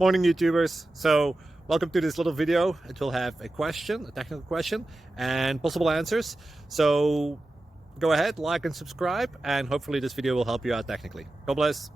Morning, YouTubers. So welcome to this little video. It will have a question, a technical question, and possible answers. So go ahead, like and subscribe, and hopefully this video will help you out technically. God bless.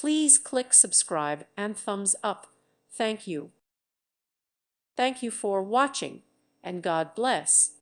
Please click subscribe and thumbs up. Thank you. Thank you for watching, and God bless.